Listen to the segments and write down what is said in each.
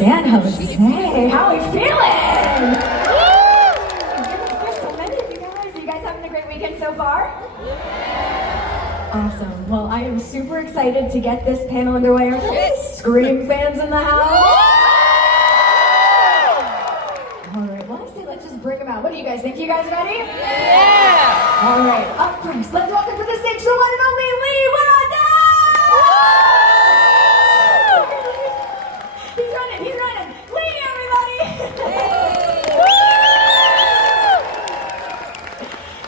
San Jose. How are we feeling? There's so many of you guys. Are you guys having a great weekend so far? Awesome. Well, I am super excited to get this panel underway. Are there any Scream fans in the house? All right, well, I say let's just bring them out. What do you guys think? You guys ready? Yeah! All right, up first, let's welcome to the stage the one and only Waddell! He's running! Lee, everybody!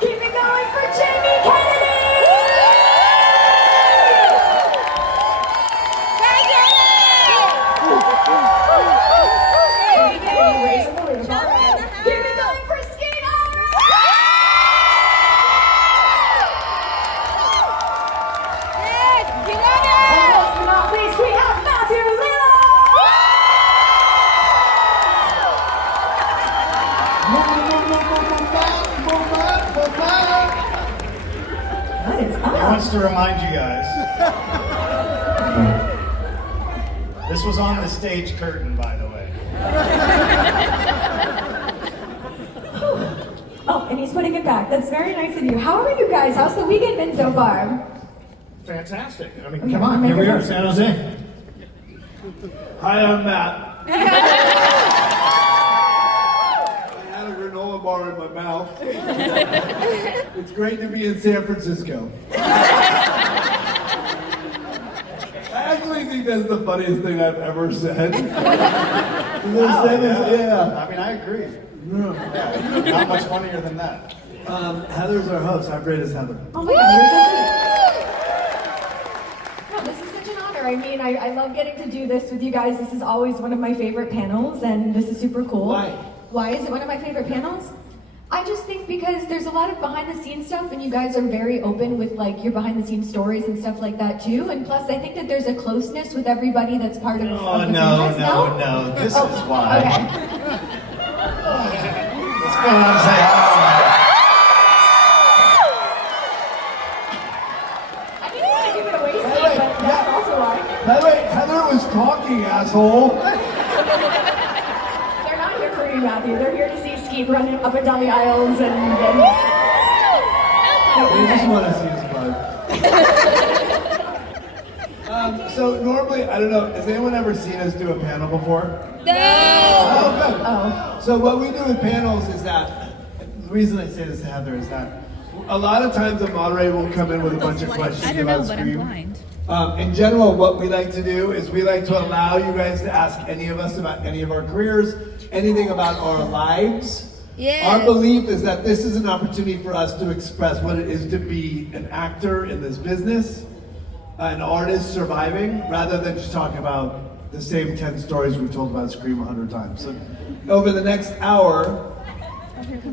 Keep it going for Jamie Kennedy! To remind you guys, this was on the stage curtain, by the way. Oh, and he's putting it back. That's very nice of you. How are you guys? How's the weekend been so far? Fantastic. I mean, come on, here we are, San Jose. Hi, I'm Matt. I had a granola bar in my mouth. It's great to be in San Francisco. I actually think that's the funniest thing I've ever said. Wow, yeah. I mean, I agree. Yeah, not much funnier than that. Heather's our host. How great is Heather? Oh my God, you're so sweet. No, this is such an honor. I mean, I love getting to do this with you guys. This is always one of my favorite panels, and this is super cool. Why? Why is it one of my favorite panels? I just think because there's a lot of behind-the-scenes stuff, and you guys are very open with like your behind-the-scenes stories and stuff like that too. And plus, I think that there's a closeness with everybody that's part of. Oh, of the no. franchise. This is why. Okay. Let's go on and say hi. I didn't want to give it away, Skeet, but that's also why. By the way, Heather was talking, asshole. They're not here for you, Matthew. They're here to see Skeet running up and down the aisles and They just want to see us bug. So normally, I don't know, has anyone ever seen us do a panel before? No! Oh, good. Oh. So what we do with panels is that, the reason I say this to Heather is that a lot of times a moderator will come in with a bunch of questions I don't know, about but I'm Scream. blind. In general, what we like to do is we like to allow you guys to ask any of us about any of our careers, anything about our lives. Yes. Our belief is that this is an opportunity for us to express what it is to be an actor in this business, an artist surviving, rather than just talking about the same 10 stories we've told about Scream 100 times. So over the next hour,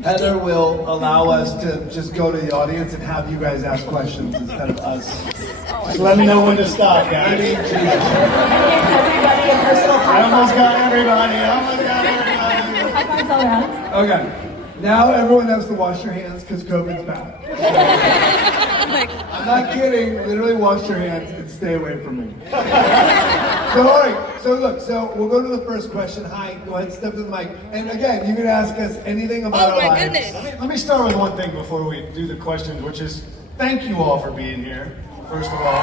Heather will allow us to just go to the audience and have you guys ask questions instead of us. Just let me know when to stop, guys. Everybody a personal I almost got everybody. high fives all around. Okay, now everyone has to wash your hands because COVID's bad. I'm not kidding, literally wash your hands and stay away from me. So all right, so look, so we'll go to the first question. Hi, go ahead, step to the mic. And again, you can ask us anything about our Oh my lives. goodness. Let me start with one thing before we do the questions, which is thank you all for being here, first of all.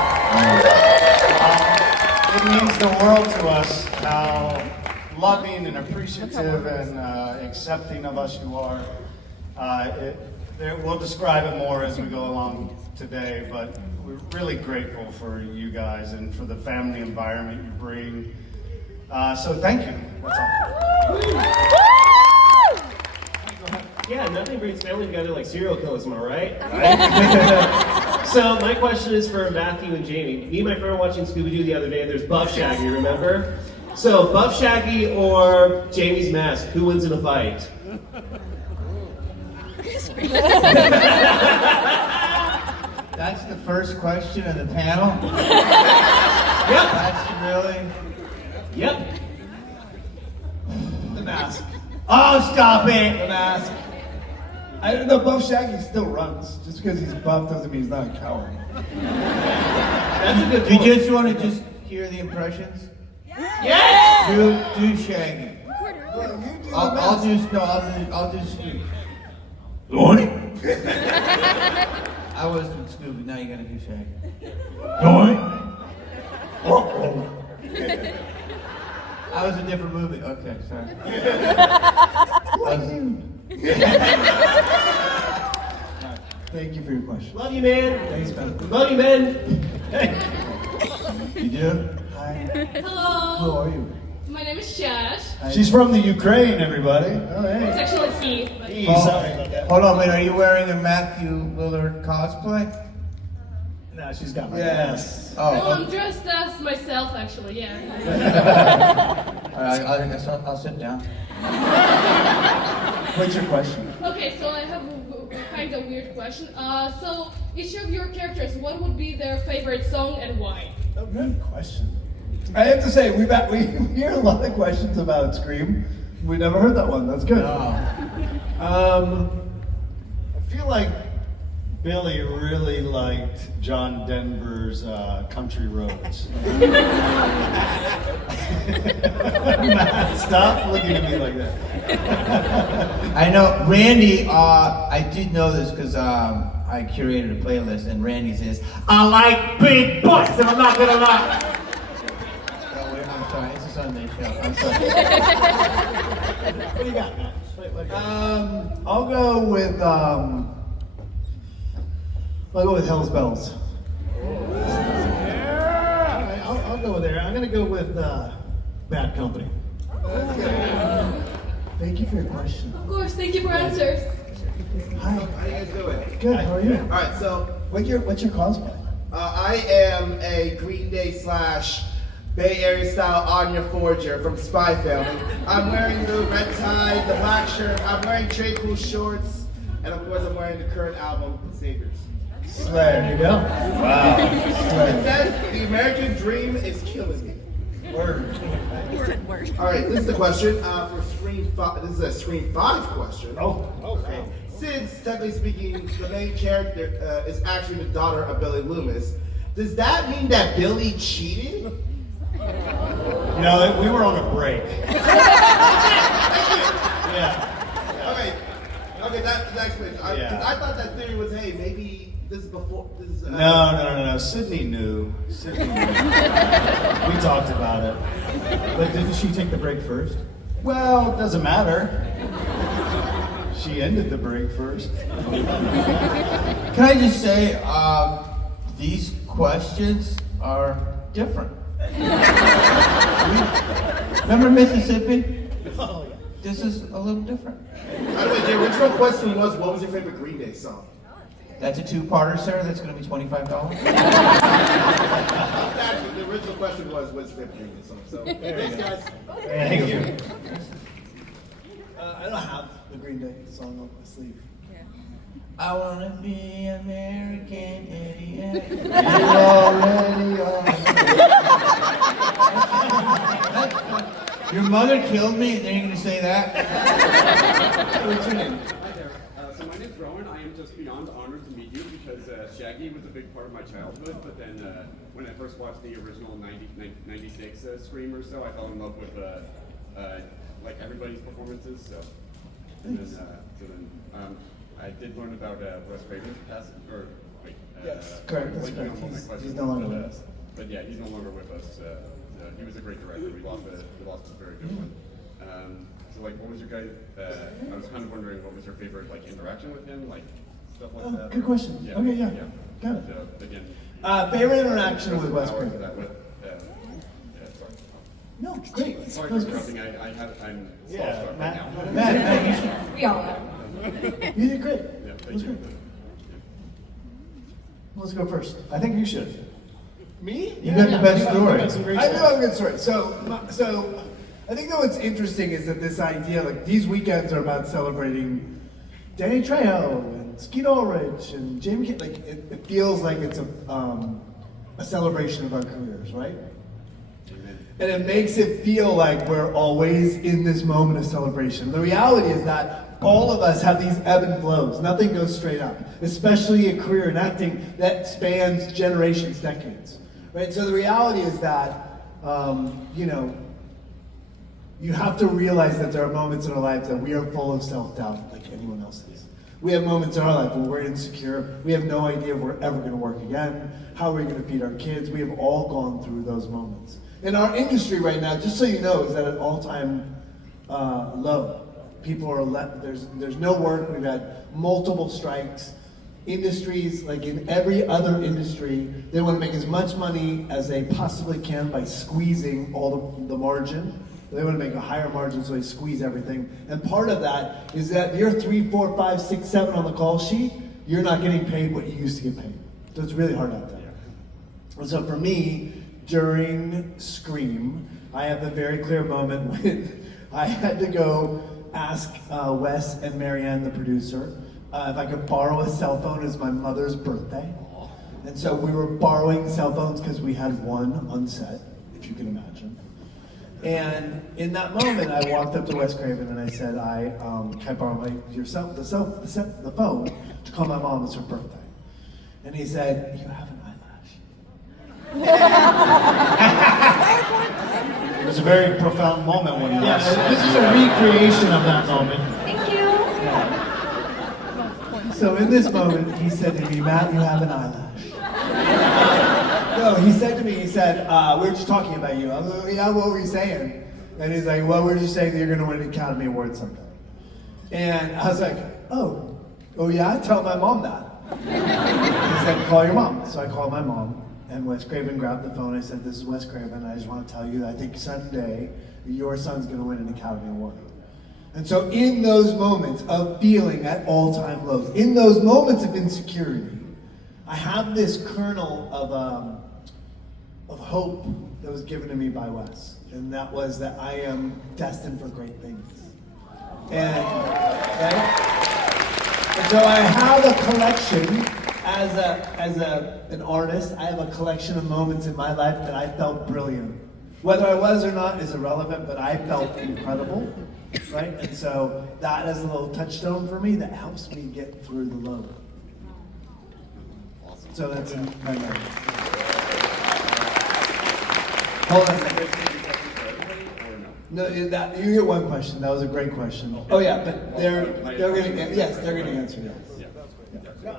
It means the world to us how loving and appreciative and accepting of us you are. We'll describe it more as we go along today, but we're really grateful for you guys and for the family environment you bring. So thank you. That's all. Yeah, nothing brings family together like serial killers, am I right? So my question is for Matthew and Jamie. Me and my friend were watching Scooby-Doo the other day, and there's Buff Shaggy, remember? So Buff Shaggy or Jamie's mask, who wins in a fight? That's the first question of the panel? Yep. That's really... Yep. The mask. Oh, stop it! The mask. I don't know, Buff Shaggy still runs. Just because he's buff doesn't mean he's not a coward. That's a good You point. just want to just hear the impressions? Yes! Do Shaggy. I'll do Skeet. Doink. I was with Scooby, now you gotta do Shaggy. Doink. Uh-oh. I was a different movie. Okay, sorry. Thank you for your question. Love you, man. Thanks, man. Love you, man. You do? Hi. Hello. How are you? My name is Shash. She's from the Ukraine, everybody. Oh, It's hey. actually he. But Sorry about that. Hold on, wait, are you wearing a Matthew Lillard cosplay? No, she's got my Yes. no, Oh, I'm dressed as myself actually. Yeah. I guess I'll sit down. What's your question? Okay, so I have a kind of weird question. So each of your characters, what would be their favorite song and why? Oh, good question. I have to say, we hear a lot of questions about Scream. We never heard that one. That's good. I feel like Billy really liked John Denver's Country Roads. Matt, stop looking at me like that. I know, Randy, I did know this because I curated a playlist, and Randy says, I like big butts, and I'm not gonna lie. Oh, wait, I'm sorry, it's a Sunday show. I'm sorry. What do you got, Matt? I'll go with Hell's Bells. Alright, I'll go there. I'm gonna go with Bad Company. Thank you for your question. Of course, thank you for answers. Hi. How you guys doing? Good. How are you? All right, so What's your cosplay? I am a Green Day / Bay Area style Anya Forger from Spy Family. I'm wearing the red tie, the black shirt. I'm wearing Trey Cool shorts, and of course I'm wearing the current album, Saviors. There you go. Wow. It says the American dream is killing me. Word. All right, this is the question for Scream 5. This is a Scream 5 question. Oh, okay. Since, technically speaking, the main character is actually the daughter of Billy Loomis, does that mean that Billy cheated? No, we were on a break. Yeah. Okay, that explains it. Yeah. 'Cause I thought that theory was, hey, maybe this is before. This is. No. Sydney knew. We talked about it. But didn't she take the break first? Well, it doesn't matter. She ended the break first. Can I just say, these questions are different. Remember Mississippi? Oh, yeah. This is a little different. By the way, the original question was, what was your favorite Green Day song? That's a two-parter, sir. That's going to be $25. Actually, the original question was, what's your favorite Green Day song? So, thanks, guys. Thank you. I don't have the Green Day song up my sleeve. I want to be American idiot. You already are. Your mother killed me, and then you're going to say that? What's your name? Hi there. So my name's Rowan. I am just beyond honored to meet you because Shaggy was a big part of my childhood. But then when I first watched the original 96 Scream or so, I fell in love with like everybody's performances. So, and then I did learn about Wes Craven's past. Or wait, Yes, correct. That's blanking on correct. what my question He's was, no longer with us. But yeah, he's no longer with us. He was a great director. We lost a very good one. So like, what was your guys? I was kind of wondering what was your favorite like interaction with him, like stuff like that. Good question. Yeah. Okay, yeah. Got it. So again, Favorite interaction with Wes power to Craven? that with, yeah, sorry. No, great. Sorry for interrupting. I'm stall-struck right now. Matt, We all are. you did great. Yeah, That thank was you. great. Let's go first. I think you should. Me? You got the best story. I do have a good story. So I think that what's interesting is that this idea, like these weekends are about celebrating Danny Trejo and Skeet Ulrich and Jamie. Like it feels like it's a celebration of our careers, right? And it makes it feel like we're always in this moment of celebration. The reality is that all of us have these ebb and flows. Nothing goes straight up, especially a career in acting that spans generations, decades. Right? So the reality is that, you have to realize that there are moments in our life that we are full of self-doubt like anyone else is. We have moments in our life where we're insecure. We have no idea if we're ever going to work again. How are we going to feed our kids? We have all gone through those moments. In our industry right now, just so you know, is at an all-time low. People are there's no work. We've had multiple strikes. Industries, like in every other industry, they want to make as much money as they possibly can by squeezing all the margin. They want to make a higher margin, so they squeeze everything. And part of that is that you're 3, 4, 5, 6, 7 on the call sheet, you're not getting paid what you used to get paid. So it's really hard out there. And so for me, during Scream, I have a very clear moment when I had to go ask Wes and Marianne, the producer, if I could borrow a cell phone. It's my mother's birthday. And so we were borrowing cell phones because we had one on set, if you can imagine. And in that moment, I walked up to Wes Craven and I said, can I borrow the phone to call my mom? It's her birthday. And he said, you have an eyelash. It was a very profound moment when you Yes, this is a recreation of that moment. Thank you. So in this moment, he said to me, Matt, you have an eyelash. No, he said to me, we were just talking about you. I was like, yeah, what were you saying? And he's like, well, we're just saying that you're going to win an Academy Award someday. And I was like, oh yeah, tell my mom that. He said, call your mom. So I called my mom, and Wes Craven grabbed the phone. I said, this is Wes Craven. I just want to tell you that I think someday your son's going to win an Academy Award. And so in those moments of feeling at all-time lows, in those moments of insecurity, I have this kernel of hope that was given to me by Wes. And that was that I am destined for great things. And so I have a collection, as an artist, I have a collection of moments in my life that I felt brilliant. Whether I was or not is irrelevant, but I felt incredible. Right? And so that is a little touchstone for me that helps me get through the low. Awesome. So that's in my mind. Hold on a second. No, you get one question. That was a great question. Oh yeah, but they're going to answer yes.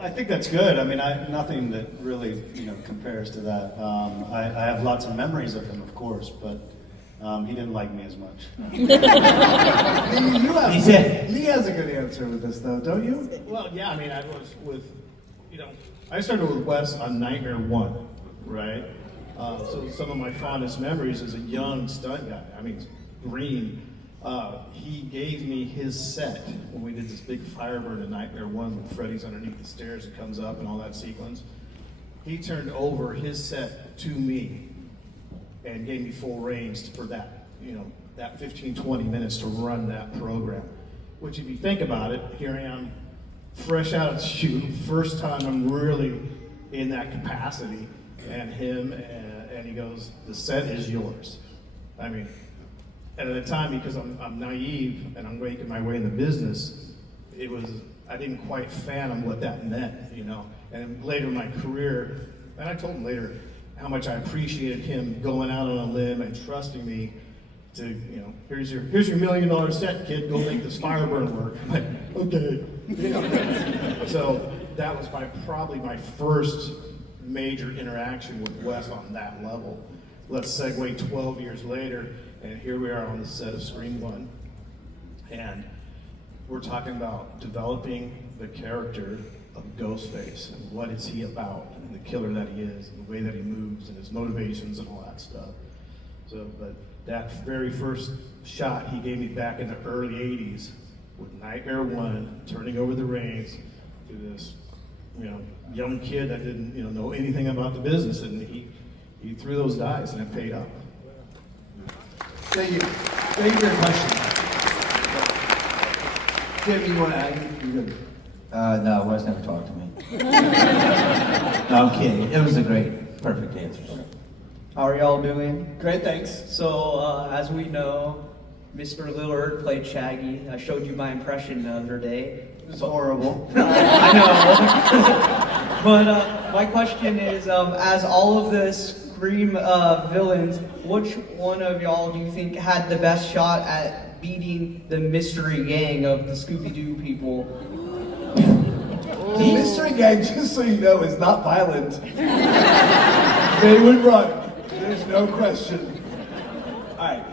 I think that's good. I mean, nothing that really compares to that. I have lots of memories of him, of course, but he didn't like me as much. Lee has a good answer with this, though, don't you? Well, yeah. I mean, I was with, I started with Wes on Nightmare 1, right? So some of my fondest memories as a young stunt guy. I mean, green. He gave me his set when we did this big fire burn in Nightmare 1 when Freddy's underneath the stairs and comes up and all that sequence. He turned over his set to me and gave me full reins for that, that 15, 20 minutes to run that program. Which, if you think about it, here I am, fresh out of the shoot, first time I'm really in that capacity, and he goes, the set is yours. I mean, and at the time, because I'm naive and I'm making my way in the business, I didn't quite fathom what that meant, And later in my career, and I told him later how much I appreciated him going out on a limb and trusting me to, here's your $1 million set, kid, go make this fire burn work. I'm like, okay. So that was probably my first major interaction with Wes on that level. Let's segue 12 years later, and here we are on the set of Scream 1. And we're talking about developing the character of Ghostface and what is he about, and the killer that he is, and the way that he moves, and his motivations and all that stuff. So, but that very first shot he gave me back in the early 80s with Nightmare 1, turning over the reins to this, young kid that didn't, know anything about the business, and he threw those dice, and it paid off. Thank you. Thank you for your question. Tim, you want to add? You're good. No, Wes never talked to me. No, I'm kidding. It was a great, perfect answer. How are y'all doing? Great, thanks. So, as we know, Mr. Lillard played Shaggy. I showed you my impression the other day. It was horrible. I know. But my question is, as all of this Scream villains, which one of y'all do you think had the best shot at beating the mystery gang of the Scooby-Doo people? The mystery gang, just so you know, is not violent. They would run. There's no question. All right.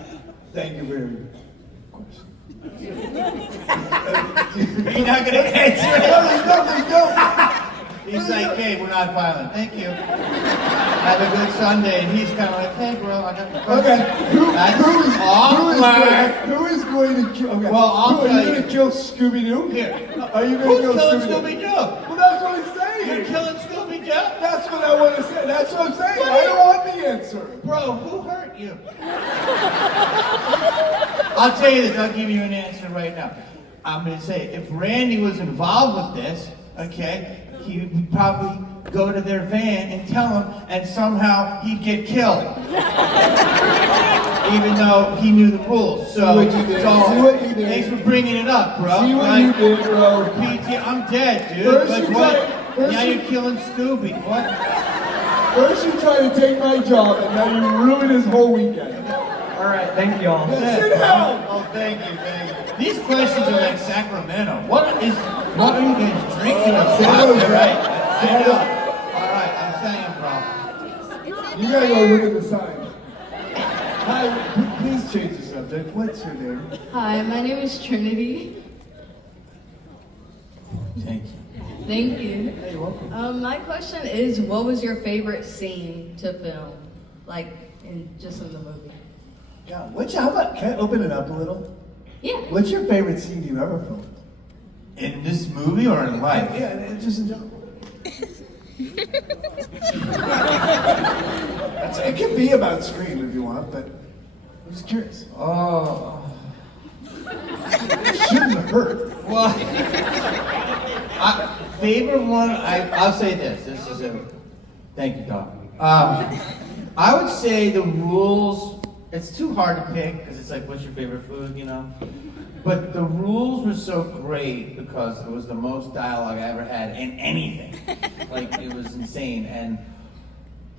Thank you for your question. You're not gonna answer it. No. He's like, hey, we're not violent. Thank you. Have a good Sunday. And he's kind of like, hey, bro, I got the Okay. That's Who is awkward. going to kill? Okay. Well, I'll Are tell you going to kill Scooby-Doo? Here. Are you going Who's to kill killing Scooby-Doo? Scooby-Doo? Well, that's what I'm saying. You're killing Scooby-Doo? That's what I want to say. That's what I'm saying. I don't want the answer. Bro, who hurt you? I'll tell you this, I'll give you an answer right now. I'm gonna say, if Randy was involved with this, okay, he would probably go to their van and tell them, and somehow he'd get killed. Even though he knew the rules. So, See what you did. See what you did. Thanks for bringing it up, bro. See what you did, bro. PT, I'm dead, dude. First Like you what? tried- Now you're killing Scooby. What? First you try to take my job, and now you ruin his whole weekend. All right, thank y'all. Sit down. Oh, thank you. These questions are like Sacramento. What are you guys drinking? Vodka, Right? Stand up. All right, I'm saying, bro. You gotta go look at the sign. Hi, please change the subject. What's your name? Hi, my name is Trinity. Thank you. Thank you. Hey, you're welcome. My question is, what was your favorite scene to film? Like, in the movie? Yeah, how about, can I open it up a little? Yeah. What's your favorite scene you ever filmed? In this movie or in life? Yeah, just in general. It can be about Scream if you want, but I'm just curious. Oh. It shouldn't hurt. Well, favorite one, I'll say this. This is a, thank you, Doc. I would say the rules, it's too hard to pick because it's like, what's your favorite food, you know? But the rules were so great because it was the most dialogue I ever had in anything. Like, it was insane. And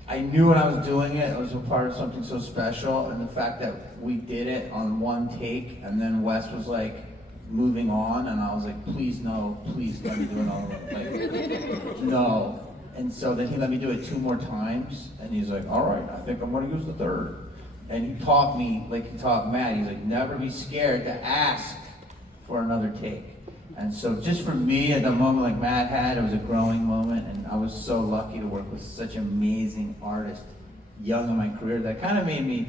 I knew when I was doing it, it was a part of something so special. And the fact that we did it on one take, and then Wes was like, moving on, and I was like, please no, please let me do it all over. Like, no. And so then he let me do it 2 more times, and he's like, all right, I think I'm gonna use the 3rd. And he taught me, like he taught Matt, he's like, never be scared to ask for another take. And so just for me, at the moment like Matt had, it was a growing moment, and I was so lucky to work with such an amazing artist, young in my career, that kind of made me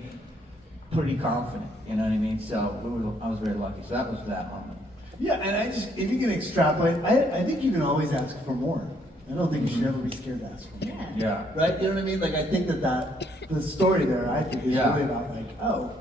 pretty confident, you know what I mean? So I was very lucky. So that was that moment. Yeah, and if you can extrapolate, I think you can always ask for more. I don't think you should ever be scared to ask for more. Yeah. Right? You know what I mean? Like, I think the story there, I think, is really about like, oh,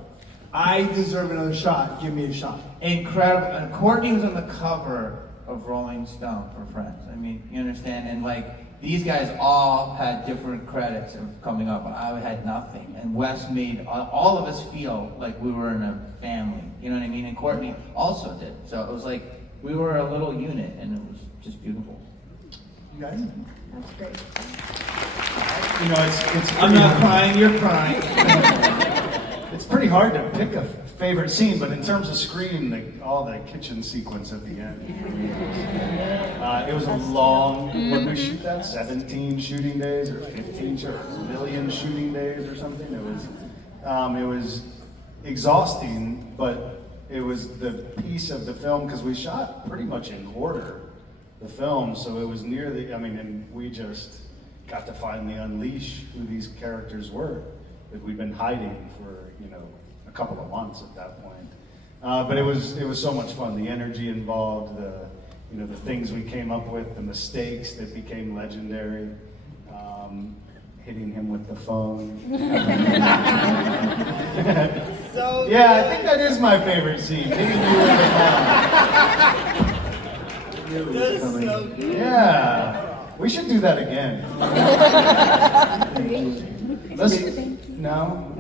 I deserve another shot. Give me a shot. Incredible. And Courtney was on the cover of Rolling Stone for Friends. I mean, you understand? And like, these guys all had different credits of coming up, and I had nothing. And Wes made all of us feel like we were in a family. You know what I mean? And Courtney also did. So it was like we were a little unit, and it was just beautiful. You guys? That's great. You know, it's I'm not crying. You're crying. It's pretty hard to pick a favorite scene, but in terms of Scream, all the kitchen sequence at the end. It was a long, what did we shoot that? 17 shooting days or 15 or a million shooting days or something. It was exhausting, but it was the piece of the film, because we shot pretty much in order, the film, so it was near the, and we just got to finally unleash who these characters were that we'd been hiding for, a couple of months at that point. But it was so much fun. The energy involved, the things we came up with, the mistakes that became legendary, hitting him with the phone. Yeah, I think that is my favorite scene. Hitting you with the phone. Yeah, we should do that again. No?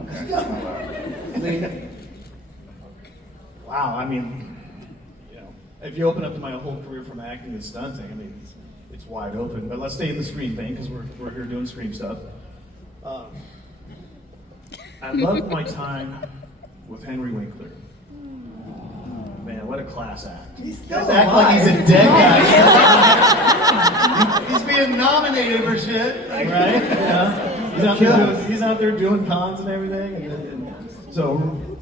Wow, if you open up to my whole career from acting and stunting, it's wide open. But let's stay in the Scream thing, because we're here doing Scream stuff. I loved my time with Henry Winkler. Oh, man, what a class act. He's still Act like he's a dead guy. He's being nominated for shit. Right? Yeah. He's out there doing cons and everything. And so,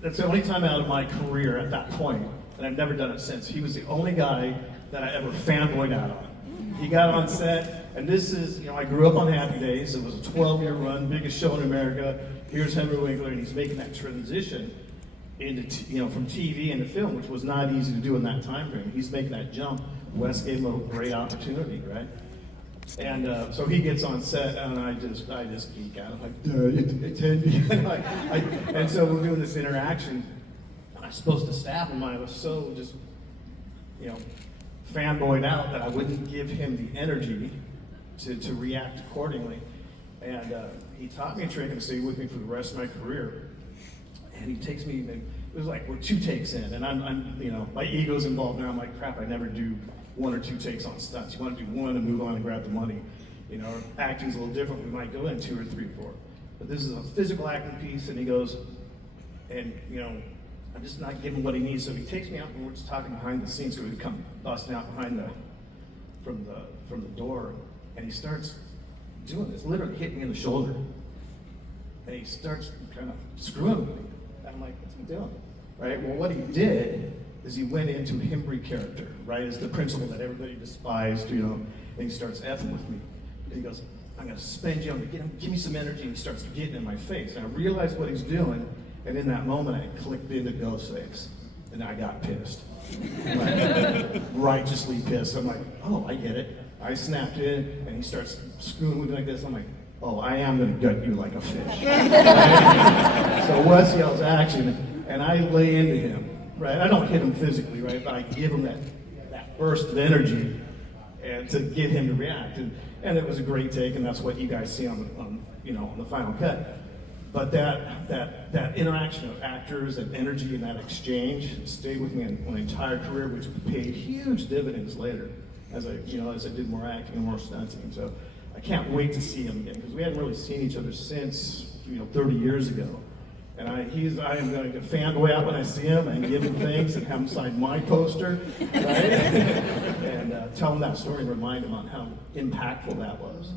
that's the only time out of my career at that point, and I've never done it since. He was the only guy that I ever fanboyed out on. He got on set, and this is, I grew up on Happy Days. It was a 12-year run, biggest show in America. Here's Henry Winkler, and he's making that transition into, from TV into film, which was not easy to do in that time frame. He's making that jump. Wes gave him a great opportunity, right? And so he gets on set, and I just geek out. I'm like, it's Henry. And so we're doing this interaction. I'm supposed to stab him. I was so just, fanboyed out that I wouldn't give him the energy to react accordingly. And he taught me a trick and stayed with me for the rest of my career. And he takes me, it was like we're 2 takes in, and I'm my ego's involved now. I'm like, crap, I never do 1 or 2 takes on stunts. You want to do 1 and move on and grab the money. Acting's a little different. We might go in 2 or 3 or 4. But this is a physical acting piece, and he goes, and I'm just not giving him what he needs. So he takes me out, and we're just talking behind the scenes. So we come busting out behind from the door, and he starts doing this, literally hitting me in the shoulder. And he starts kind of screwing with me. And I'm like, what's he doing? Right? Well, what he did is he went into Hembry character, right? As the principal that everybody despised, and he starts effing with me. And he goes, I'm gonna suspend you, give me some energy, and he starts getting in my face. And I realized what he's doing, and in that moment I clicked into Ghostface, and I got pissed. Like, righteously pissed. I'm like, oh, I get it. I snapped in, and he starts screwing with me like this. I'm like, oh, I am gonna gut you like a fish. So Wes yells action, and I lay into him. Right, I don't hit him physically, right, but I give him that burst of energy, and to get him to react, and it was a great take, and that's what you guys see on the final cut. But that interaction of actors and energy and that exchange stayed with me in my entire career, which paid huge dividends later as I did more acting and more stunting. So I can't wait to see him again because we hadn't really seen each other since 30 years ago. And I am going to fanboy out when I see him and give him things and have him sign my poster, right? And tell him that story and remind him on how impactful that was.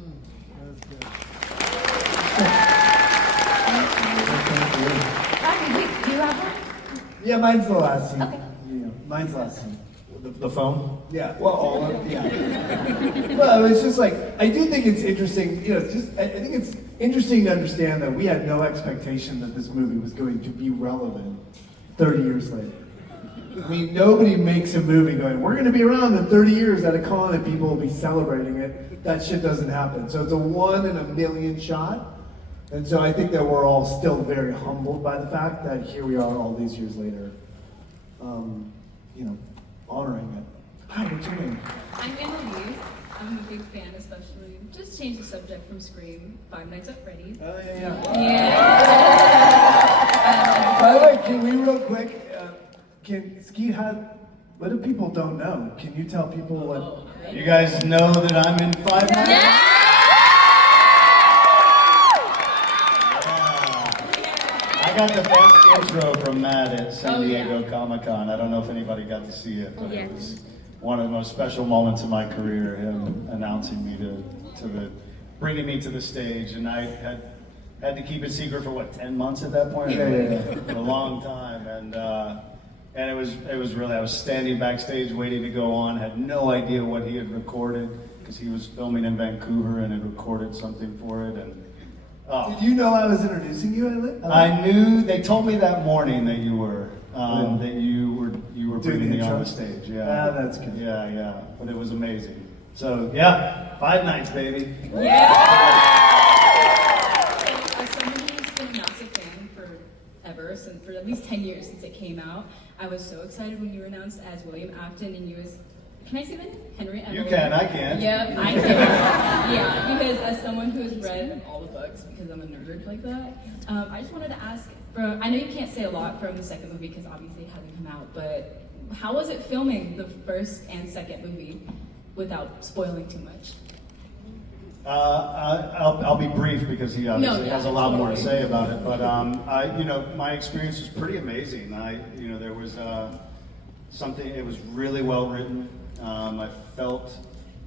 Do you have one? Yeah, mine's the last scene. Okay. Mine's the last scene. The phone? Yeah, well, yeah. Well, it's just like, I do think it's interesting, I think it's interesting to understand that we had no expectation that this movie was going to be relevant 30 years later. I mean, nobody makes a movie going, we're going to be around in 30 years at a con and people will be celebrating it. That shit doesn't happen. So it's a 1 in a million shot. And so I think that we're all still very humbled by the fact that here we are all these years later, honoring it. Hi, what's your name? I'm Annalise. I'm a big fan, especially. Just change the subject from Scream, Five Nights at Freddy's. Oh, yeah. Yeah. By the way, can we real quick, can Skeet what do people don't know? Can you tell people what? You guys know that I'm in Five Nights? Yeah. I got the best intro from Matt at San Diego Comic-Con. I don't know if anybody got to see it, but it was one of the most special moments of my career, him announcing me bringing me to the stage, and I had to keep it secret for 10 months at that point? For a long time, and it was really, I was standing backstage waiting to go on, had no idea what he had recorded, because he was filming in Vancouver and had recorded something for it, and Did you know I was introducing you? I knew. They told me that morning that you were bringing me on the stage. Yeah, that's good. Yeah. But it was amazing. So yeah, 5 nights, baby. Yeah. As someone who's been a massive fan forever, since for at least 10 years since it came out, I was so excited when you were announced as William Afton and you as. Can I say that? Henry? You can, I can. Yep, I can. Yeah, because as someone who has read all the books, because I'm a nerd like that, I just wanted to ask, I know you can't say a lot from the second movie because obviously it hasn't come out, but how was it filming the first and second movie without spoiling too much? I'll be brief because he obviously No, has a lot more to say about it. But my experience was pretty amazing. There was something. It was really well written. I felt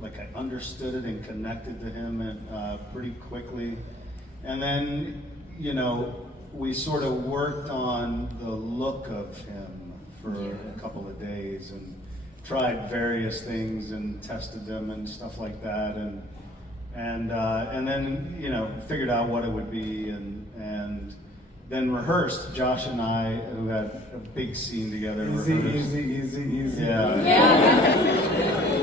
like I understood it and connected to him pretty quickly. And then, we sort of worked on the look of him for a couple of days and tried various things and tested them and stuff like that. And then figured out what it would be and then rehearsed. Josh and I, who had a big scene together. Easy. Yeah.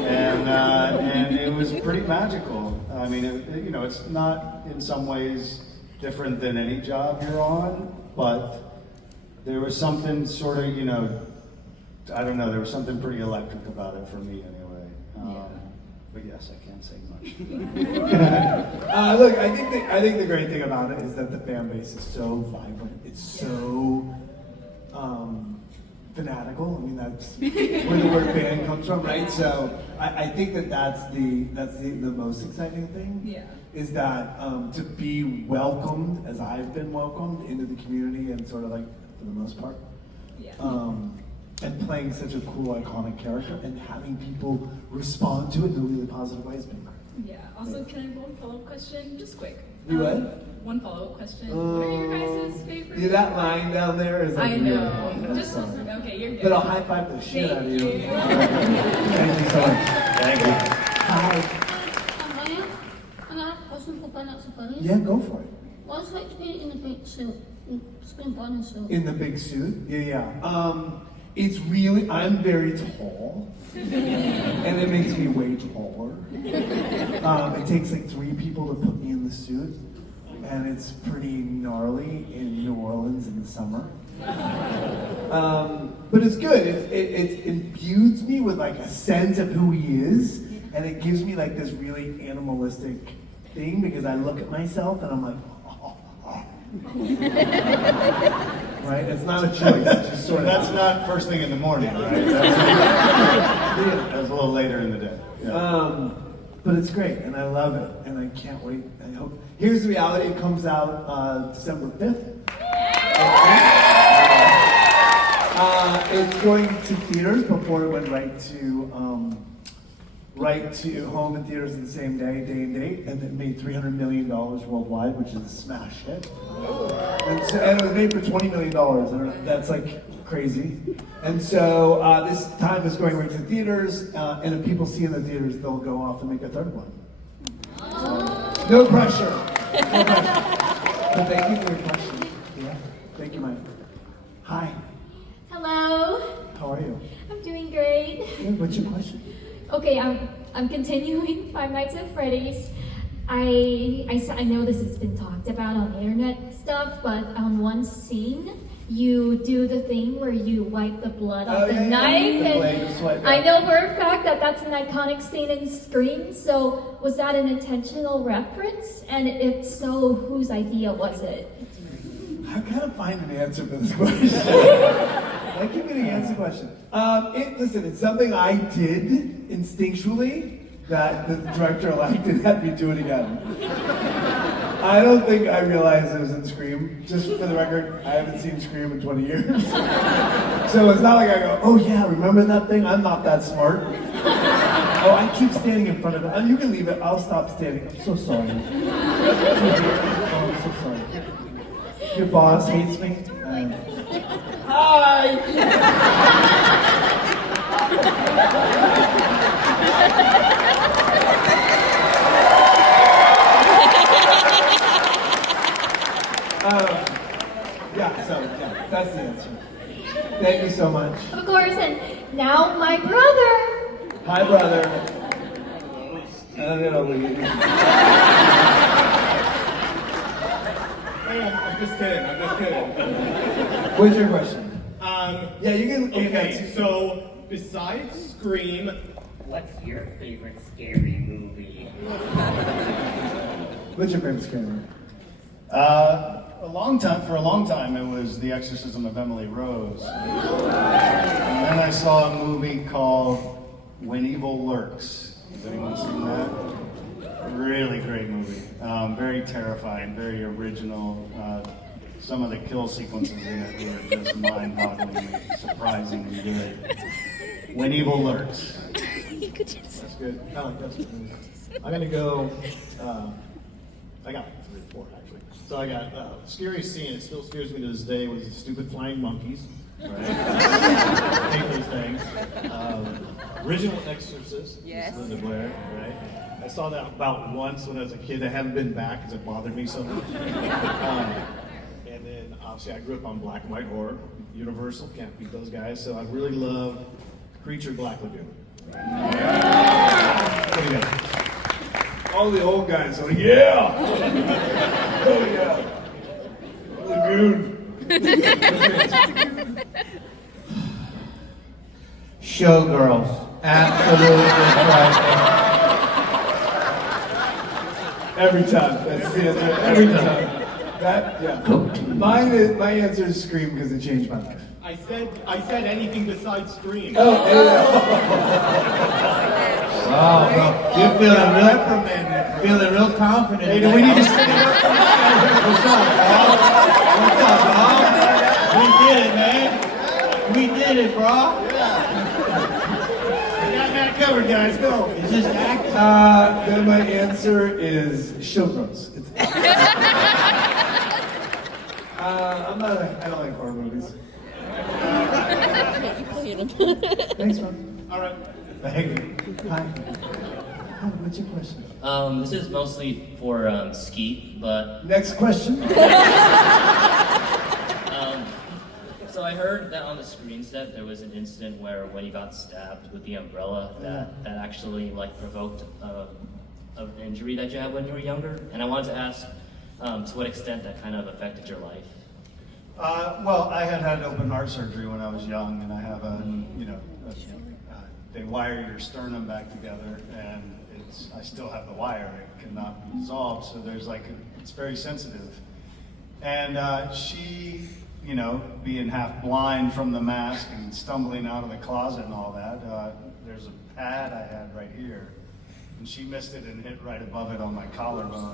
And it was pretty magical. I mean, it's not in some ways different than any job you're on, but there was something sort of, I don't know, there was something pretty electric about it for me anyway. But yes, I can't say much. Look, I think the great thing about it is that the fan base is so vibrant. It's so fanatical. I mean, that's where the word fan comes from, right? So I think that's the most exciting thing. Yeah. Is that to be welcomed as I've been welcomed into the community and sort of like for the most part. Yeah. And playing such a cool, iconic character and having people respond to it in a really positive way has been great. Yeah. Also, can I have one follow-up question? Just quick. You what? One follow-up question. What are your guys' favorite? Yeah, that line down there is like I know. really, Just okay, you're good. But I'll high five the shit out of you. Thank you. Thank you so much. Thank you. Hi. I got a question for GalaxyCon. Yeah, go for it. What's it like to be in a big suit? Screen Bonnie suit? In the big suit? Yeah. It's really, I'm very tall, and it makes me way taller. It takes like 3 people to put me in the suit, and it's pretty gnarly in New Orleans in the summer. But it's good. It imbues me with like a sense of who he is, and it gives me like this really animalistic thing because I look at myself and I'm like, right? It's not a choice. It's just sort of. That's not first thing in the morning, right? That's a little later in the day. Yeah. But it's great, and I love it, and I can't wait. I hope. Here's the reality. It comes out December 5th. It's going to theaters before it went right to home and theaters in the same day and date, and it made $300 million worldwide, which is a smash hit. And it was made for $20 million. I don't know, that's like crazy. And so this time is going right to theaters, and if people see in the theaters, they'll go off and make a third one. So, no pressure. No pressure. But thank you for your question. Yeah. Thank you, Mike. Hi. Hello. How are you? I'm doing great. Good. What's your question? Okay, I'm continuing Five Nights at Freddy's. I know this has been talked about on the internet stuff, but on one scene, you do the thing where you wipe the blood off the knife, and I know for a fact that that's an iconic scene in Scream. So was that an intentional reference? And if so, whose idea was it? I gotta find an answer for this question. I keep getting answer question. Listen, it's something I did instinctually that the director-elect didn't have me do it again. I don't think I realized it was in Scream. Just for the record, I haven't seen Scream in 20 years. So it's not like I go, oh yeah, remember that thing? I'm not that smart. Oh, I keep standing in front of it. Oh, you can leave it. I'll stop standing. I'm so sorry. Oh, I'm so sorry. Your boss hates me. Hi! That's the answer. Thank you so much. Of course, and now my brother. Hi, brother. I'm gonna leave. I'm just kidding. What's your question? Yeah, you can. Okay, so besides Scream, what's your favorite scary movie? What's your favorite scary movie? For a long time, it was The Exorcism of Emily Rose. And then I saw a movie called When Evil Lurks. Has anyone seen that? Really great movie. Very terrifying, very original. Some of the kill sequences in it were just mind-bogglingly, surprisingly good. When Evil Lurks. That's good. I like that. I'm gonna go. I got 3 or 4 actually. So I got scariest scene. It still scares me to this day. Was the stupid flying monkeys. Right? I hate those things. Original Exorcist. Yes. Linda Blair. Right. I saw that about once when I was a kid. I haven't been back because it bothered me so much. And then obviously I grew up on black and white horror. Universal, can't beat those guys. So I really love Creature Black Lagoon. What do you got? All the old guys are like, yeah! Oh yeah! Lagoon. Showgirls. Absolutely right. Every time. That's the answer. Every time. That, yeah. My answer is Scream because it changed my life. I said anything besides Scream. Oh, yeah. Wow, bro. You're feeling real confident. Hey, do we need to stand up? What's up, bro? We did it, man. We did it, bro. We got that covered, guys. Go. It's just act. Then my answer is Showgirls. I don't like horror movies. Thanks, man. All right. Thank you. Hi. What's your question? This is mostly for Skeet, but Next question. So I heard that on the screen set there was an incident where when you got stabbed with the umbrella, that actually like provoked an injury that you had when you were younger, and I wanted to ask to what extent that kind of affected your life. Well, I had open heart surgery when I was young, and I have they wire your sternum back together, and I still have the wire. It cannot be dissolved, so it's very sensitive. And she, being half blind from the mask and stumbling out of the closet and all that, there's a pad I had right here, and she missed it and hit right above it on my collarbone.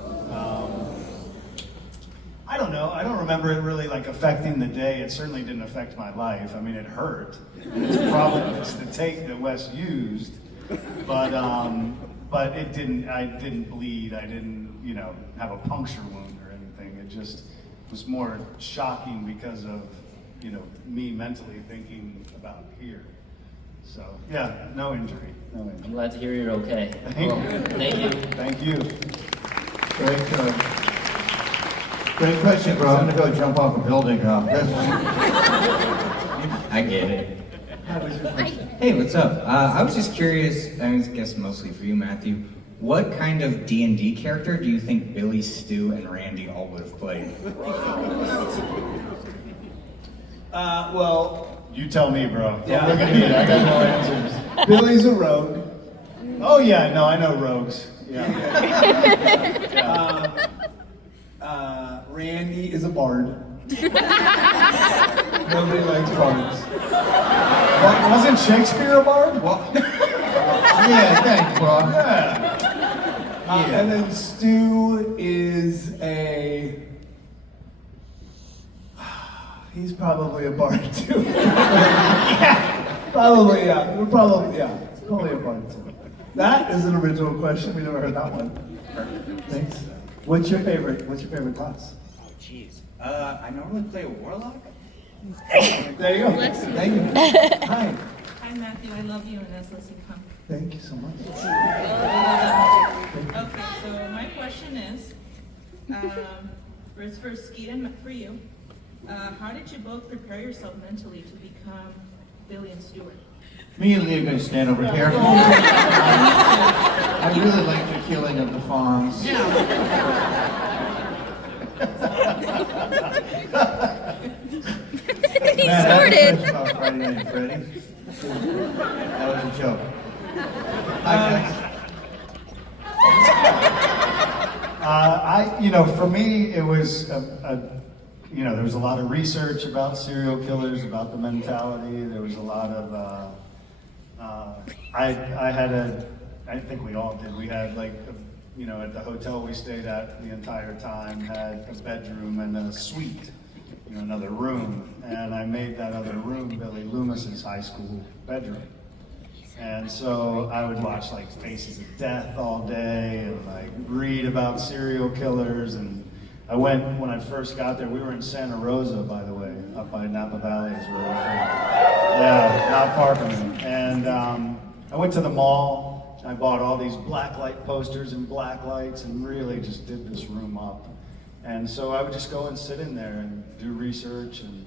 I don't know. I don't remember it really affecting the day. It certainly didn't affect my life. I mean, it hurt. It's the tape that Wes used, but it didn't. I didn't bleed. I didn't, have a puncture wound or anything. It just was more shocking because of, me mentally thinking about here. So yeah, no injury. No injury. I'm glad to hear you're okay. Thank you. Thank you. Thank you. Great question, bro. I'm gonna go jump off a building. I get it. Hey, what's up? I was just curious, I guess mostly for you, Matthew. What kind of D&D character do you think Billy, Stu, and Randy all would have played? Well, you tell me, bro. Yeah. Look at me. I got no answers. Billy's a rogue. Oh yeah, no, I know rogues. Yeah. Randy is a bard. Nobody likes bards. Wasn't Shakespeare a bard? Yeah, thanks, bro. Yeah. And then Stu is he's probably a bard too. Yeah. Probably, yeah. Probably a bard too. That is an original question. We never heard that one. Thanks. What's your favorite class? Oh, jeez. I normally play a warlock. There you go. Thank you. Hi. Hi, Matthew. I love you, and that's Listen Come. Thank you so much. Okay, so my question is, for Skeet and for you, how did you both prepare yourself mentally to become Billy and Stuart? Me and Lee are gonna stand over here. I really liked your killing of the fawns. He snorted. About Friday Night Freddy. That was a joke. For me, it was there was a lot of research about serial killers, about the mentality. There was a lot of, I think we all did. We had you know, at the hotel we stayed at the entire time had a bedroom and a suite, you know, another room. And I made that other room Billy Loomis's high school bedroom. And so I would watch like Faces of Death all day and like read about serial killers. And I went, when I first got there, we were in Santa Rosa, by the way, up by Napa Valley is where we're from. Yeah, not far from it. And I went to the mall. I bought all these black light posters and black lights and really just did this room up. And so I would just go and sit in there and do research and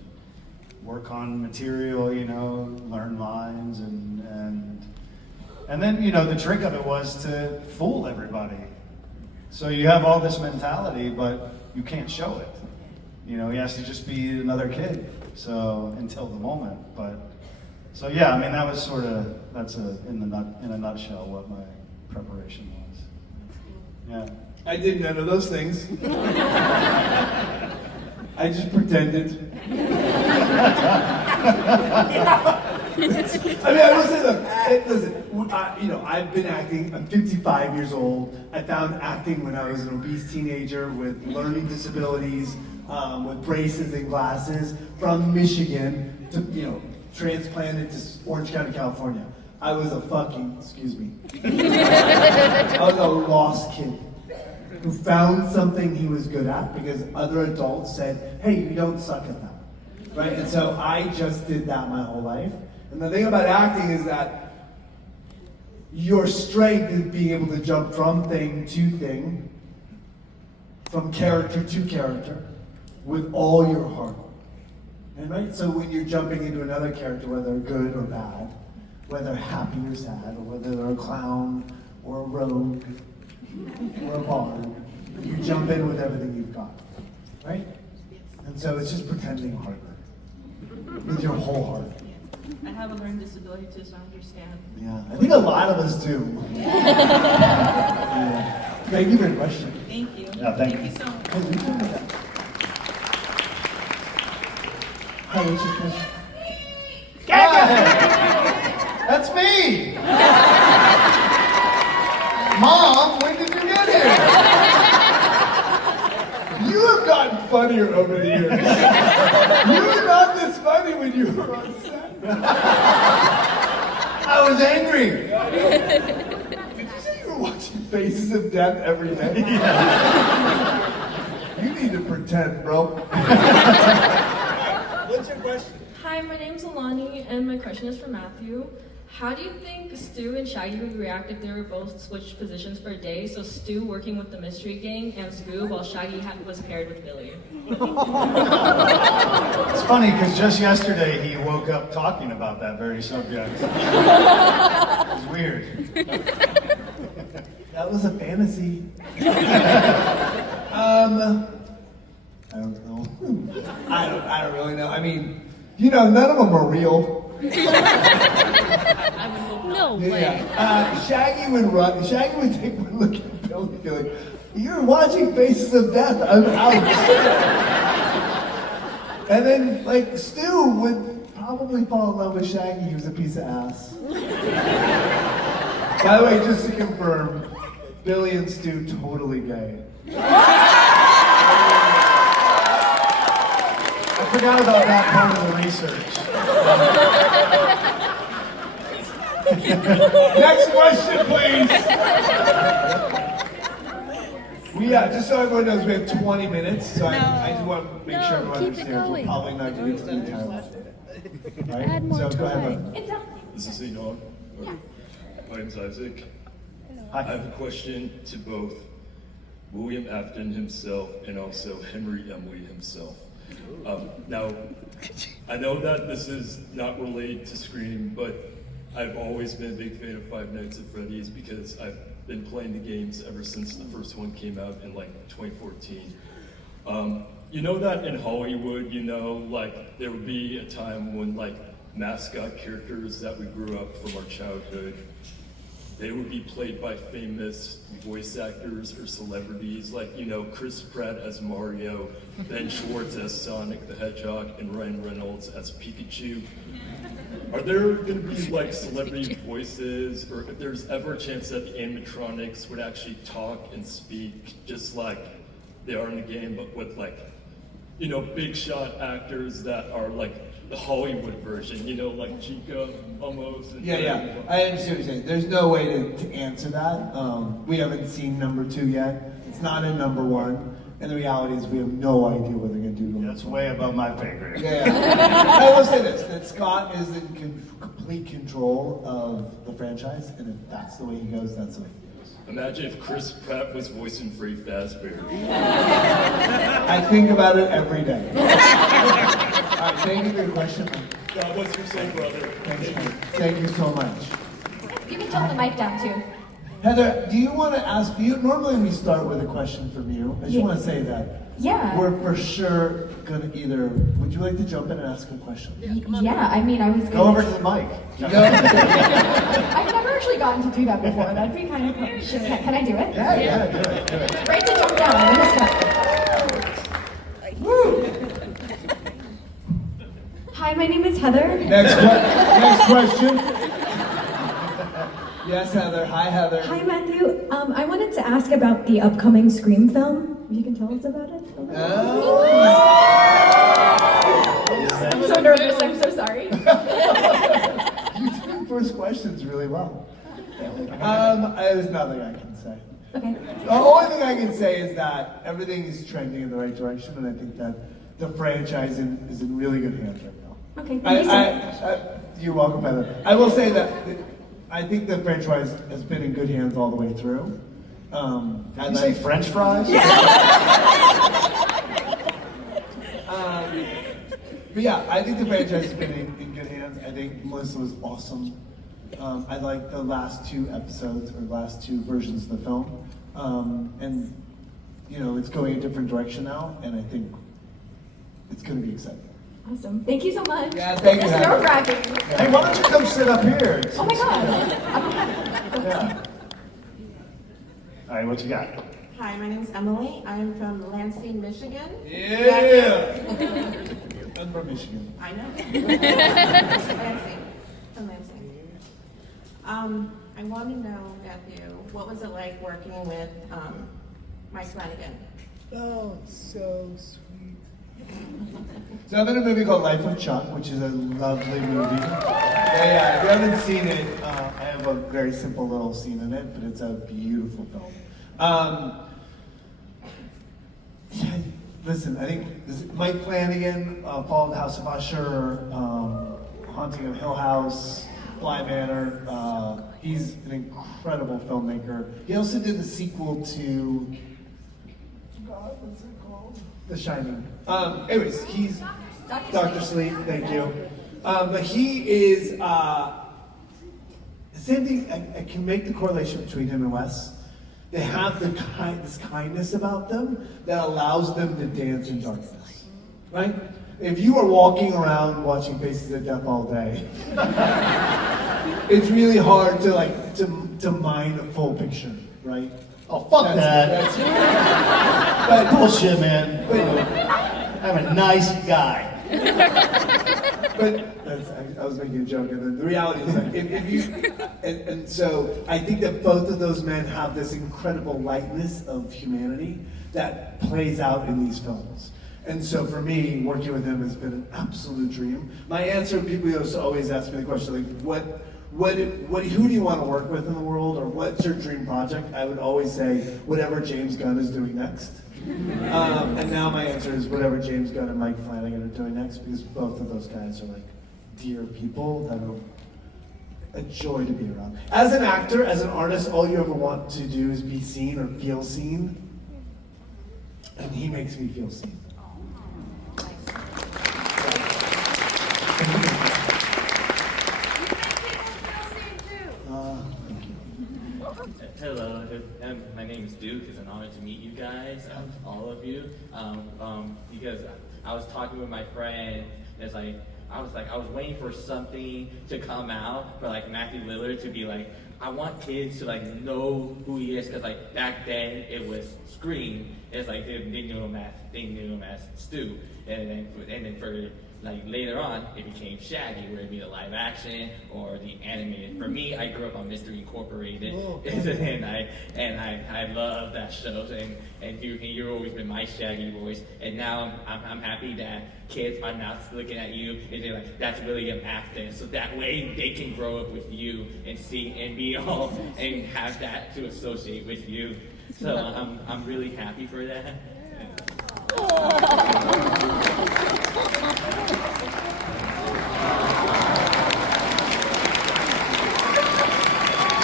work on material, you know, learn lines and then, you know, the trick of it was to fool everybody. So you have all this mentality, but you can't show it. You know, he has to just be another kid. So until the moment, but so yeah, I mean that was sort of in a nutshell what my preparation was. Yeah. I did none of those things. I just pretended. I mean, I will say, look, listen, you know, I've been acting, I'm 55 years old. I found acting when I was an obese teenager with learning disabilities, with braces and glasses, from Michigan to, you know, transplanted to Orange County, California. I was a fucking, excuse me. I was a lost kid who found something he was good at because other adults said, hey, you don't suck at that, right? And so I just did that my whole life. And the thing about acting is that your strength is being able to jump from thing to thing, from character to character, with all your heart. And right, so when you're jumping into another character, whether good or bad, whether happy or sad, or whether they're a clown or a rogue or a bard, you jump in with everything you've got, right? And so it's just pretending harder with your whole heart. I have a learning disability too, so I understand. Yeah, I think a lot of us do. Yeah. Thank you for your question. Thank you. Yeah, thank you. So much. Hey, you doing that? Hi, what's your question? That's me! Mom, when did you get here? You have gotten funnier over the years. You were not this funny when you were on set. I was angry. Did you say you were watching Faces of Death every day? You need to pretend, bro. What's your question? Hi, my name's Alani, and my question is for Matthew. How do you think Stu and Shaggy would react if they were both switched positions for a day? So Stu working with the mystery gang and Scoob, while Shaggy was paired with Billy. It's funny because just yesterday he woke up talking about that very subject. It's weird. That was a fantasy. I don't know. I don't really know. I mean, you know, none of them are real. No way. Yeah. Shaggy would run. Shaggy would take one look at Billy and be like, "You're watching Faces of Death. I'm out." And then, like, Stu would probably fall in love with Shaggy. He was a piece of ass. By the way, just to confirm, Billy and Stu totally gay. I forgot about that part of the research. Next question, please. Just so everyone knows, we have 20 minutes, so I just want to make sure everyone understands we're probably not going to get to the entire list. Right? Add more So go time. ahead. This is Enon. My name's Isaac. I have a question to both William Afton himself and also Henry Emily himself. Now, I know that this is not related to Scream, but I've always been a big fan of Five Nights at Freddy's because I've been playing the games ever since the first one came out in like 2014. You know that in Hollywood, you know, like there would be a time when like mascot characters that we grew up from our childhood, they would be played by famous voice actors or celebrities, like, you know, Chris Pratt as Mario, Ben Schwartz as Sonic the Hedgehog, and Ryan Reynolds as Pikachu. Are there going to be like celebrity voices, or if there's ever a chance that the animatronics would actually talk and speak just like they are in the game, but with like, you know, big shot actors that are like the Hollywood version, you know, like Chica almost? And Yeah. I understand what you're saying. There's no way to answer that. We haven't seen number 2 yet. It's not in number 1. And the reality is we have no idea what they're going to do. That's way above my pay grade. Yeah. I will say this, that Scott is in complete control of the franchise, and if that's the way he goes, that's the way he goes. Imagine if Chris Pratt was voicing Freddy Fazbear. I think about it every day. All right, thank you for your question. God bless your soul, brother. Thank you so much. You can tone the mic down too. Heather, do you want to ask, normally we start with a question from you. I just want to say that. Yeah. We're for sure going to either, would you like to jump in and ask a question? Yeah, I mean, I was Go over to the mic. I've never actually gotten to do that before. That'd be kind of cool. Can I do it? Yeah, do it. Great to jump down. I'm gonna start. Woo! Hi, my name is Heather. Next question. Yes, Heather. Hi, Heather. Hi, Matthew. I wanted to ask about the upcoming Scream film. If you can tell us about it. I'm so nervous. I'm so sorry. You did the first questions really well. There's nothing I can say. Okay. The only thing I can say is that everything is trending in the right direction, and I think that the franchise is in really good hands right now. Okay, thank you so much. You're welcome, Heather. I will say that I think the franchise has been in good hands all the way through. Did you say French fries? But yeah, I think the franchise has been in good hands. I think Melissa was awesome. I like the last 2 episodes, or last 2 versions of the film. And, you know, it's going a different direction now, and I think it's going to be exciting. Awesome. Thank you so much. Yeah, thank you. It's nerve-wracking. Hey, why don't you come sit up here? Oh my god. Yeah. All right, what you got? Hi, my name is Emily. I'm from Lansing, Michigan. Yeah! I'm from Michigan. I know. Lansing. From Lansing. I want to know, Matthew, what was it like working with Mike Flanagan? Oh, so sweet. So I'm in a movie called Life of Chuck, which is a lovely movie. Yeah, if you haven't seen it, I have a very simple little scene in it, but it's a beautiful film. Listen, I think Mike Flanagan, Fall of the House of Usher, Haunting of Hill House, Bly Manor. He's an incredible filmmaker. He also did the sequel to, God, what's it called? The Shining. Anyways, he's Dr. Sleep. Thank you. But he is the same thing. I can make the correlation between him and Wes. They have this kindness about them that allows them to dance in darkness, right? If you are walking around watching Faces of Death all day, it's really hard to mine a full picture, right? Oh, fuck that. That's bullshit, man. I'm a nice guy. But I was making a joke, and then the reality is like, if you, and so I think that both of those men have this incredible lightness of humanity that plays out in these films. And so for me, working with him has been an absolute dream. My answer, people always ask me the question, like, who do you want to work with in the world, or what's your dream project? I would always say, whatever James Gunn is doing next. And now my answer is whatever James Gunn and Mike Flanagan are doing next, because both of those guys are like dear people that are a joy to be around. As an actor, as an artist, all you ever want to do is be seen or feel seen. And he makes me feel seen. Hello, my name is Duke. It's an honor to meet you guys, all of you. Because I was talking with my friend, it's like I was waiting for something to come out for like Matthew Lillard to be like, I want kids to like know who he is, because like back then it was Scream. It's like they knew him as Stu, and then like later on, it became Shaggy, where it'd be the live action or the animated. For me, I grew up on Mystery Incorporated, and I love that show. And you've always been my Shaggy voice. And now I'm happy that kids are now looking at you and they're like, that's William Afton. So that way they can grow up with you and see and be all and have that to associate with you. So I'm really happy for that.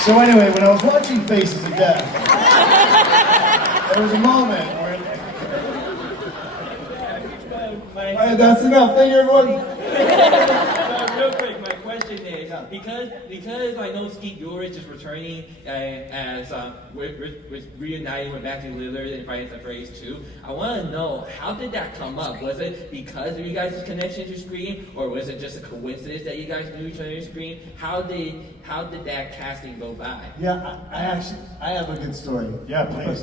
So anyway, when I was watching Faces of Death, there was a moment where... All right, that's enough. Thank you, everyone. Real quick, my question is, because I know Skeet Ulrich is returning as with reuniting with Matthew Lillard in Friday the Phrase 2, I want to know, how did that come up? Was it because of you guys' connection to Scream, or was it just a coincidence that you guys knew each other in Scream? How did that casting go by? Yeah, I have a good story. Yeah, please.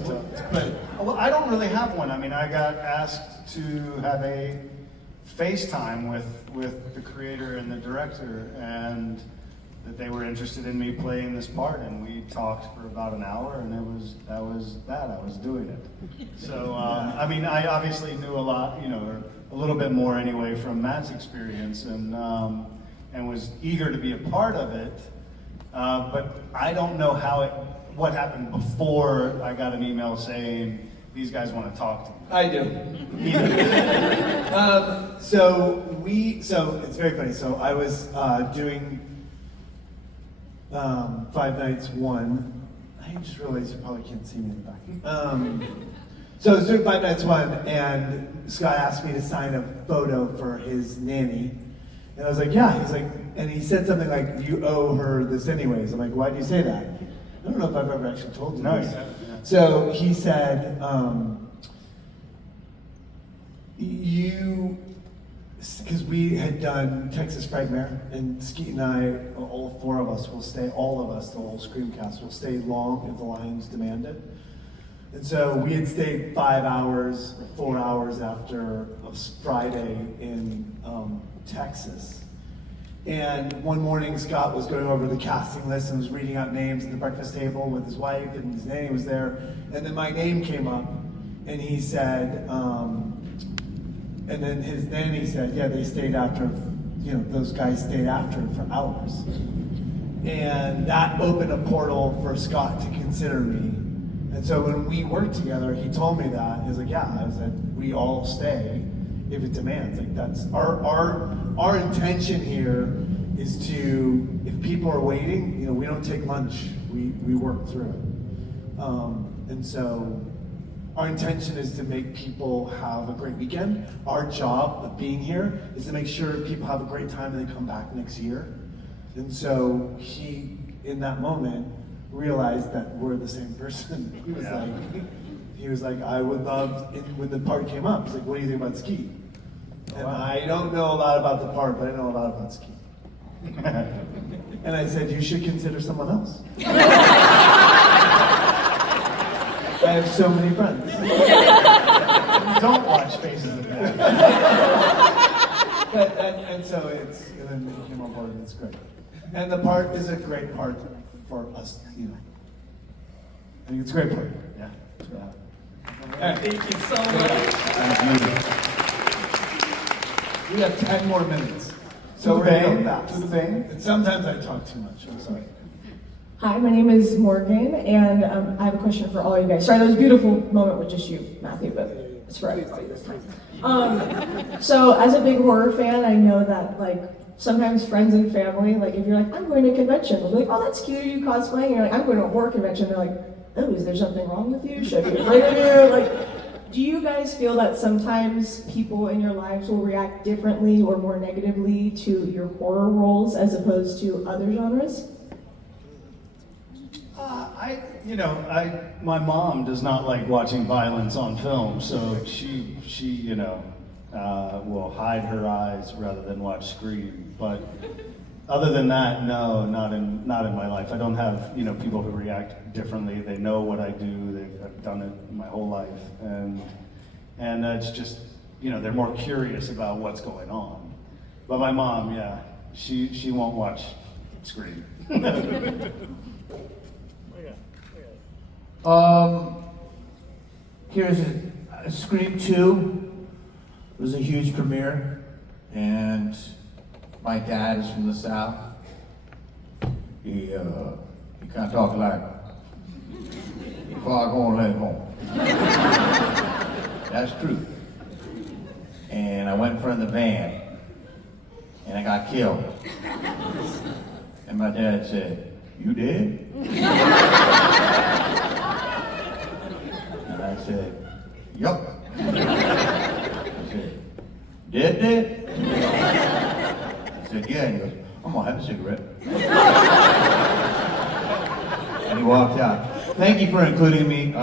Well, I don't really have one. I mean, I got asked to have a FaceTime with the creator and the director, and that they were interested in me playing this part, and we talked for about an hour, and I was doing it. So, I mean, I obviously knew a lot, or a little bit more anyway from Matt's experience, and was eager to be a part of it. But I don't know what happened before I got an email saying, these guys want to talk to me. I do. So it's very funny. So I was doing Five Nights 1. I just realized you probably can't see me in the back. So I was doing Five Nights 1, and Scott asked me to sign a photo for his nanny. And I was like, yeah. He's like, and he said something like, you owe her this anyways. I'm like, why do you say that? I don't know if I've ever actually told you this. No. So he said, because we had done Texas Frightmare, and Skeet and I, all four of us will stay, all of us, the whole Screamcast, will stay long if the Lions demand it. And so we had stayed 5 hours, 4 hours after a Friday in Texas. And one morning, Scott was going over the casting list and was reading out names at the breakfast table with his wife, and his nanny was there. And then my name came up, and he said, and then his nanny said, yeah, they stayed after, those guys stayed after for hours. And that opened a portal for Scott to consider me. And so when we worked together, he told me that. He was like, yeah, I said, we all stay if it demands. Like, that's our intention here is to, if people are waiting, we don't take lunch, we work through it. And so our intention is to make people have a great weekend. Our job of being here is to make sure people have a great time and they come back next year. And so he, in that moment, realized that we're the same person. He was like, I would love, when the part came up, he's like, what do you think about Skeet? And I don't know a lot about the part, but I know a lot about Skeet. And I said, you should consider someone else. I have so many friends. Don't watch Faces of Death. and so and then he came on board, and it's great. And the part is a great part for us, I think it's a great part. Yeah. Thank you so much. Thank you. We have 10 more minutes. So we're going to go fast. To the bang. And sometimes I talk too much, I'm sorry. Hi, my name is Morgan, and I have a question for all you guys. Sorry, that was a beautiful moment with just you, Matthew, but it's for everybody this time. So as a big horror fan, I know that sometimes friends and family, if you're like, I'm going to a convention, they'll be like, oh, that's cute, are you cosplaying? You're like, I'm going to a horror convention. They're like, oh, is there something wrong with you? Should I be afraid of you? Do you guys feel that sometimes people in your lives will react differently or more negatively to your horror roles as opposed to other genres? My mom does not like watching violence on film, so she will hide her eyes rather than watch Scream. But other than that, no, not in my life. I don't have people who react differently. They know what I do. I've done it my whole life, and it's just they're more curious about what's going on. But my mom, yeah, she won't watch Scream. Here's Scream 2 was a huge premiere, and my dad is from the South. He kind of talk like, "Fog let home." That's true. And I went in front of the van, and I got killed. And my dad said, "You did?" And I said, "Yup." I said, "Dead?" I said, "Yeah." And he goes, "I'm gonna have a cigarette." And he walked out. Thank you for including me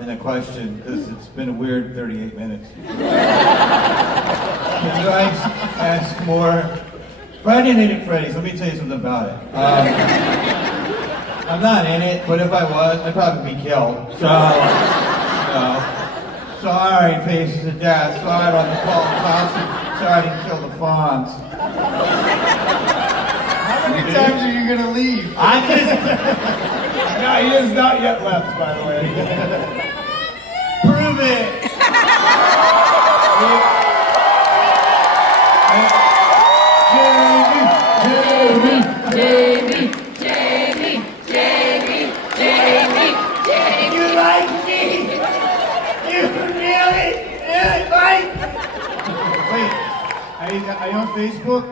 in the question, because it's been a weird 38 minutes. Can you guys ask more? Friday Night at Freddy's, let me tell you something about it. I'm not in it, but if I was, I'd probably be killed. So, sorry, Faces of Death. Sorry about the Paul Classic. Sorry I didn't kill the Fonz. How many times are you gonna leave? No, he has not yet left, by the way. Prove it! Jamie! You like me? You really like me? Wait, are you on Facebook?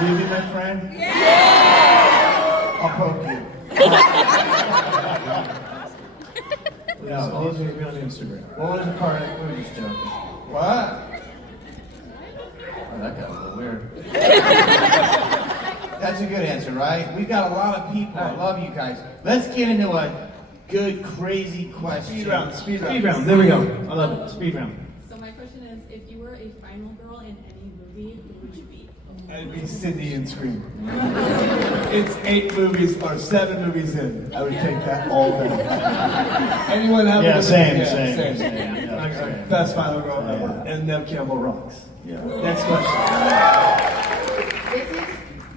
Will you be my friend? I'll poke you. No, these are on Instagram. What was the part? We're just joking. What? Oh, that got a little weird. That's a good answer, right? We got a lot of people. I love you guys. Let's get into a good, crazy question. Speed round. There we go. I love it. Speed round. So my question is, if you were a final girl in any movie, who would you be? I'd be Sydney in Scream. It's 8 movies or 7 movies in. I would take that all day. Anyone have Yeah, a same. Yeah, Yeah. Best final girl ever. And Nev Campbell rocks. Yeah. Next question. This is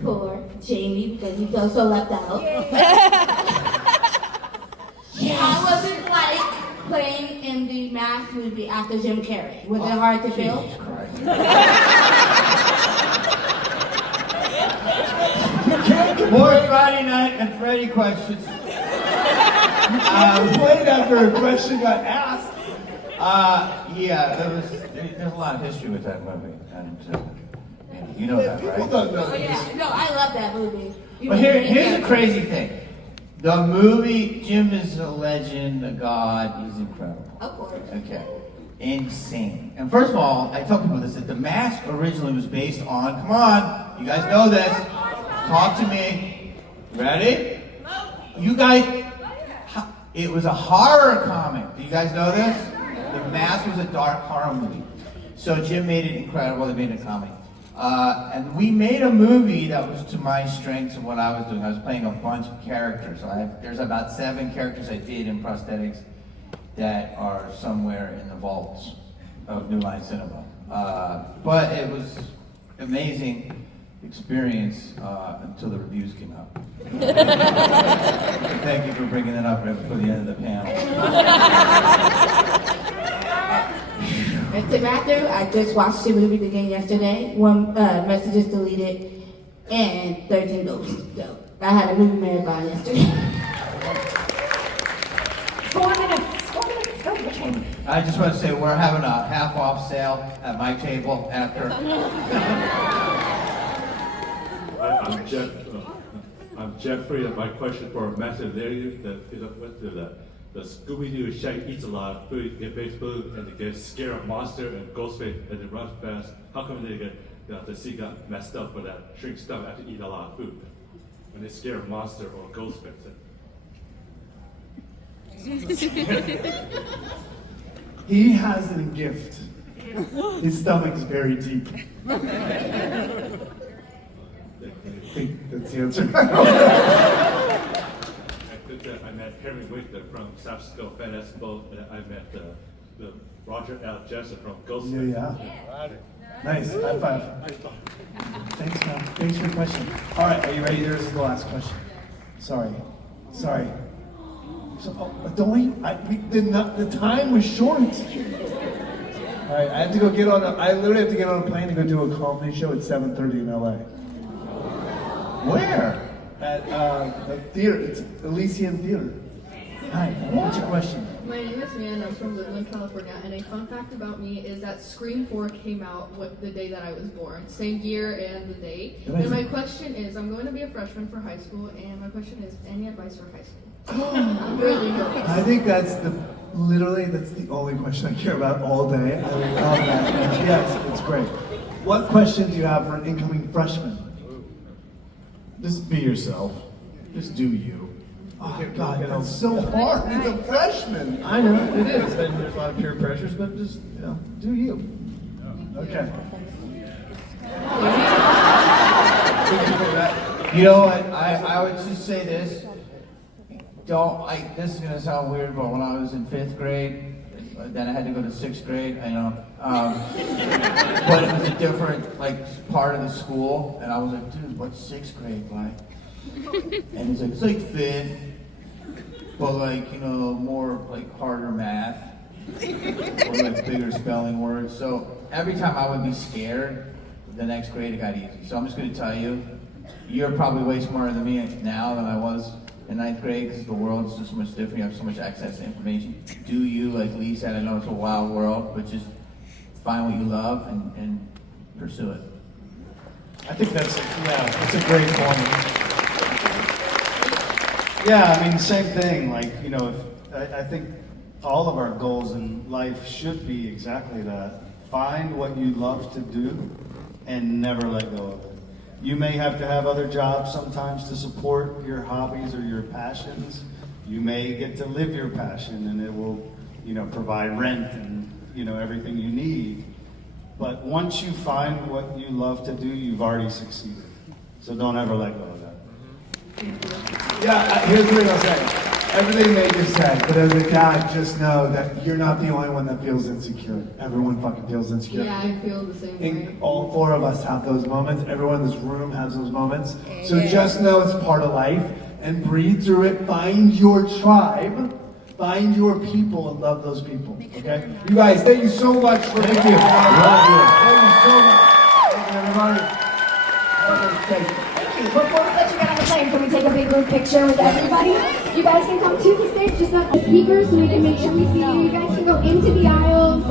for Jamie because you feel so left out. How was it like playing in the Mask movie after Jim Carrey? Was it hard to feel? Jesus Christ. More Friday Night and Freddy questions. Played after a question got asked. Yeah, there's a lot of history with that movie, and you know that, right? People don't know. Oh yeah, no, I love that movie. But here's the crazy thing. The movie, Jim is a legend, a god, he's incredible. Of course. Okay. Insane. And first of all, I tell people this, that the Mask originally was based on, come on, you guys know this, talk to me. Ready? You guys, it was a horror comic. Do you guys know this? The Mask was a dark horror movie. So Jim made it incredible, they made it a comic. And we made a movie that was to my strengths and what I was doing. I was playing a bunch of characters. There's about 7 characters I did in prosthetics that are somewhere in the vaults of New Line Cinema. But it was amazing experience until the reviews came out. Thank you for bringing that up right before the end of the panel. And to Matthew, I just watched the movie again yesterday. 1 message is deleted and 13 ghosts. So I had a movie marathon yesterday. 4 minutes. Go, Jane. I just want to say we're having a half-off sale at my table after. I'm Jeffrey, and my question for Master Larry, the Scooby-Doo Shaggy eats a lot of food, get big food, and they get scared of monster and Ghostface, and they run fast. How come they get the sea got messed up with that shrink stomach after eating a lot of food? When they scare of monster or Ghostface. He has a gift. His stomach's very deep. I think that's the answer. I met Henry Winkler from San Francisco FNAF, and I met the Roger L. Jensen from Ghostface. Yeah. Nice. High five. Thanks, man. Thanks for your question. All right, are you ready? This is the last question. Sorry. So, the time was short. All right, I literally have to get on a plane to go do a comedy show at 7:30 in LA. Where? At the theater. It's Elysian Theater. Hi, what's your question? My name is Man, I'm from Woodland, California, and a fun fact about me is that Scream 4 came out the day that I was born, same year and the date. And my question is, I'm going to be a freshman for high school, and my question is, any advice for high school? I'm really nervous. I think that's the only question I care about all day. I love that. Yes, it's great. What question do you have for an incoming freshman? Just be yourself. Just do you. Oh God, that's so hard. He's a freshman. I know, it is. And there's a lot of peer pressures, but just, do you. Okay. You know what? I would just say this. This is gonna sound weird, but when I was in 5th grade, then I had to go to 6th grade. I know, but it was a different part of the school, and I was like, dude, what's 6th grade like? And he's like, it's like 5th, but more harder math, or bigger spelling words. So every time I would be scared, the next grade it got easy. So I'm just gonna tell you, you're probably way smarter than me now than I was in 9th grade, because the world is just so much different. You have so much access to information. Do you, like Lee said, I know it's a wild world, but just find what you love and pursue it. I think that's a great point. Yeah, I mean, same thing. I think all of our goals in life should be exactly that. Find what you love to do and never let go of it. You may have to have other jobs sometimes to support your hobbies or your passions. You may get to live your passion and it will, provide rent and, everything you need. But once you find what you love to do, you've already succeeded. So don't ever let go of that. Yeah, here's the thing I'll say. Everything they just said, but as a guy, just know that you're not the only one that feels insecure. Everyone fucking feels insecure. Yeah, I feel the same way. All 4 of us have those moments. Everyone in this room has those moments. So just know it's part of life and breathe through it. Find your tribe. Find your people and love those people. Okay? You guys, thank you so much for being here. Love you. Thank you so much. Thank you, everybody. Thank you. Before we let you get on the plane, can we take a big group picture with everybody? You guys can come to the stage, just not the speakers, so we can make sure we see you. You guys can go into the aisles.